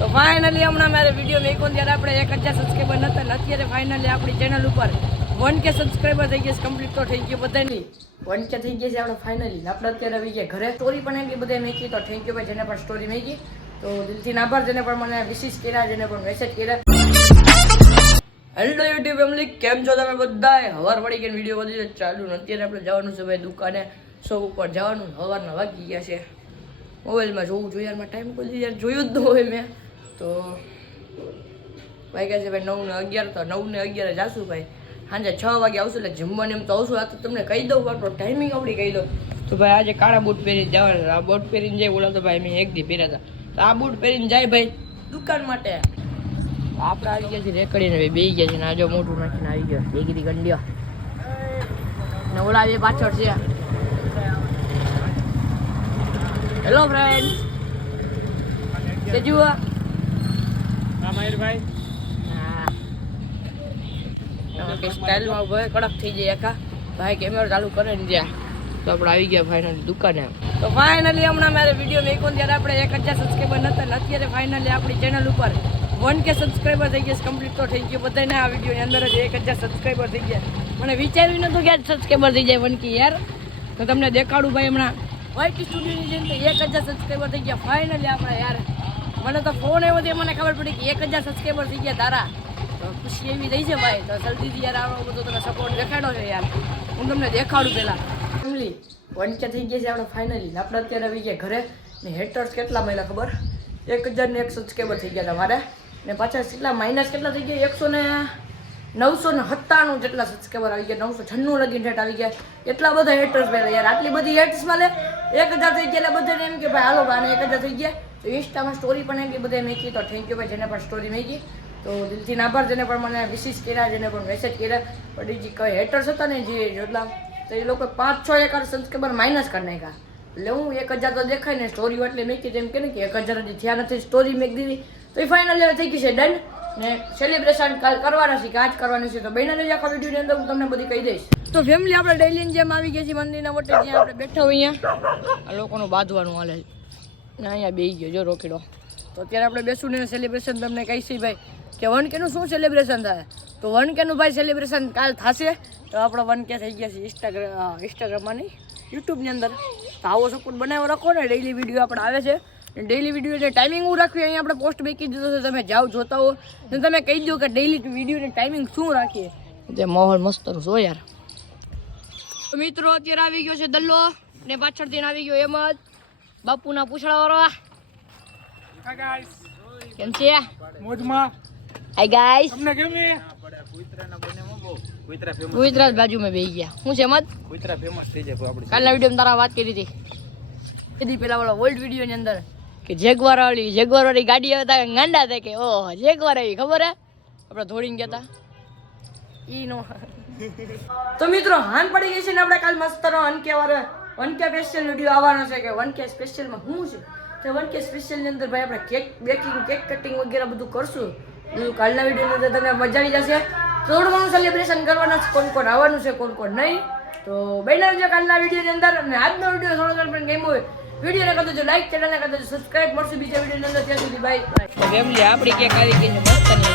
તો ફાઇનલી હમણાં મારે વીડિયો મેં ત્યારે આપણે એક હજાર સબસ્ક્રાઈબર નતા ને અત્યારે ફાઇનલી આપણી ચેનલ ઉપર વન કે સબસ્ક્રાઈબર થઈ ગયા કમ્પ્લીટ તો થઈ ગયું બધાની. વન કે થઈ ગયા છે આપણે ફાઇનલી આપણે અત્યારે આવી ગયા ઘરે. સ્ટોરી પણ એટલી બધા મેકી તો થેન્ક યુ ભાઈ, જેને પણ સ્ટોરી મેકી તો દિલથી આભાર, જેને પણ મને વિશેષ કર્યા, જેને પણ મેસેજ કર્યા. હેલો યુટ્યુબ ફેમિલી કેમ છો તમે બધા હવાર પડી ગઈ વીડિયો વધી ચાલુ અત્યારે આપણે જવાનું છે ભાઈ દુકાને. શો ઉપર જવાનું, હવારના વાગી ગયા છે. મોબાઈલમાં જોવું જોઈએ યારમાં ટાઈમ કોઈ યાર જોયું જ ન હોય મેં. તો વાગ્યા છે ભાઈ નવ ને અગિયાર તો નવ ને અગિયાર જાશું ભાઈ. સાંજે છ વાગે આવશું એટલે જમવાનું એમ તો આવશું આ તો તમને કહી દઉં આપણો ટાઈમિંગ આપણી કહી દઉં. તો ભાઈ આજે કાળા બૂટ પહેરીને જવાના આ બૂટ પહેરીને જાય ઓલા તો ભાઈ મેં એક દી પહેર્યા હતા. તો આ બૂટ પહેરીને જાય ભાઈ. દુકાન માટે. આપણે આવી ગયા છે રેકડીને ભાઈ. બેસી ગયા છે ને આજે મોટું નાખીને આવી ગયો. બે કીધી ગંડિયા ને ઓલા બે પાછળ છે. હેલો ફ્રેન્ડ કેજુ સ્ટાઇલમાં ભાઈ કડક થઈ જાય એકા ભાઈ કેમેરો ચાલુ કરે ને જ્યાં તો આપણે આવી ગયા ફાઇનલી દુકાને. તો ફાઇનલી હમણાં મારે વીડિયો મેં ત્યારે આપણે એક હજાર સબસ્ક્રાઈબર નતા અત્યારે ફાઇનલી આપણી ચેનલ ઉપર વન કે સબસ્ક્રાઈબર થઈ ગયા કમ્પ્લીટ તો થઈ ગયું. બધાને આ વિડીયોની અંદર જ એક હજાર સબસ્ક્રાઈબર થઈ ગયા. મને વિચાર્યું નતું કે સબસ્ક્રાઈબર થઈ જાય વન કે યાર. તો તમને દેખાડું ભાઈ હમણાં. વાઇટ સ્ટુડિયોની જેમ એક હજાર સબસ્ક્રાઈબર થઈ ગયા. ફાઇનલી આપણે યાર મને તો ફોન આવ્યો તે મને ખબર પડી કે એક હજાર સબસ્ક્રાઈબર થઈ ગયા તારા. તો ખુશી એવી થઈ છે ભાઈ. તો જલ્દીથી યાર આવો, બધો તમે સપોર્ટ દેખાડો છે યાર. હું તમને દેખાડું પહેલાં. ફેમિલી કે થઈ ગયા છે આપણે ફાઇનલી આપણે અત્યારે આવી ગયા ઘરે. ને હેટર્સ કેટલા મહિલા ખબર? એક હજાર ને એક સબસ્ક્રાઈબર થઈ ગયા હતા મારે. ને પાછા કેટલા માઇનસ કેટલા થઈ ગયા? એકસો ને નવસો ને સત્તાણું જેટલા સબસ્ક્રાઈબર આવી ગયા નવસો છન્નું લગીન હેટ આવી ગયા. એટલા બધા હેટર્સ પહેલા યાર. આટલી બધી હેટ્સમાં લે એક હજાર થઈ ગયા એટલે બધાને એમ કે, ભાઈ, હાલો ભાઈ એક હજાર થઈ ગયા. તો ઇન્સ્ટામાં સ્ટોરી પણ એટલી બધા મેકી. તો થેન્ક યુ ભાઈ, જેને પણ સ્ટોરી મેકી. તો દિલથી આભાર જેને પણ મને વિશેષ કર્યા, જેને પણ મેસેજ કર્યા. પણ જે કઈ હેટર્સ હતા ને, જે જેટલા, તો એ લોકો પાંચ છ એક સબસ્ક્રાઈબર માઇનસ કરી નાખ્યા. એટલે હું એક હજાર તો દેખાય ને સ્ટોરી એટલે મેકી તેમ કે એક હજાર હજી થયા નથી સ્ટોરી મેક દીધી. તો એ ફાઇનલ થઈ ગઈ છે ડન ને સેલિબ્રેશન કાલ કરવાના છે, કે આજ કરવાની છે, તો બેના જ આખા વિડીયોની અંદર હું તમને બધી કહી દઈશ. તો ફેમિલી આપણે ડેલીની જેમ આવી ગયા છીએ મંદિરના વટે જ્યાં આપણે બેઠા હોય અહીંયા આ લોકોનું બાંધવાનું હાલે છે. ને અહીંયા બેસી ગયો, જો રોકીડો. તો અત્યારે આપણે બેસું ને સેલિબ્રેશન તમને કહીશી ભાઈ, કે વન કેનું શું સેલિબ્રેશન થાય? તો વન કેનું ભાઈ સેલિબ્રેશન કાલ થશે. તો આપણે વન કે થઈ ગયા છે ઇન્સ્ટાગ્રામ ઇન્સ્ટાગ્રામમાં નહીં યુટ્યુબની અંદર. તો આવો સપોર્ટ બનાવ્યો રાખો ને ડેઈલી વીડિયો આપણે આવે છે. ડેઈલી વિડીયોની ટાઈમિંગ હું રાખવી અહીંયા આપણે પોસ્ટ મૂકી દીધો છે તમે જાઓ જોતા હો. ને તમે કહી દો કે ડેલી વિડીયોની ટાઈમિંગ શું રાખીએ? જે માહોલ મસ્ત છો યાર. મિત્રો અત્યારે આવી ગયો છે દલ્લો ને પાછળથી આવી ગયો એમ જ બાપુના પૂછડા વાળો કેમ છે? મોજમાં? હાય ગાઈસ તમને ગમે ગુજરાત બાજુમાં બેસી ગયા. હું છે મત કુતરા ફેમસ થઈ જાય આપણી કાલના વીડિયો તારા વાત કરી હતી. કીધી પેલા ઓલા ઓલ્ડ વિડીયોની અંદર. કે જેગવાર વાળી જેગવાર વાળી ગાડી આવે ત્યાં ગાંડા થાય કે, ઓહ, જેગવાર આવી, ખબર હે? આપણે ધોળીને ગયા ઈ નો તો મિત્રો, હાન પડી ગઈ છે ને આપણે કાલ મસ્ત નો અનકે વાળો વનકે સ્પેશિયલ વીડિયો આવવાનો છે કે વનકે સ્પેશિયલમાં શું છે? તો વનકે સ્પેશિયલની અંદર ભાઈ આપણે કેક બેકિંગ કેક કટિંગ વગેરે બધું કરશું. બધું કાલના વિડીયોની અંદર તમને મજા આવી જશે. થોડું ઘણું સેલિબ્રેશન કરવાના કોણ કોણ આવવાનું છે, કોણ કોણ નહીં. તો બેનર છે કાલના વિડીયોની અંદર. અને આજનો વીડિયો થોડો પણ ગેમ હોય, વિડીયોને કરતો જો લાઈક ચેનલને કરતો સબસ્ક્રાઇબ મળશે બીજા વિડીયોની અંદર. ત્યાં સુધી બાય ફેમિલી આપણી કેક આવી ગઈ છે મસ્ત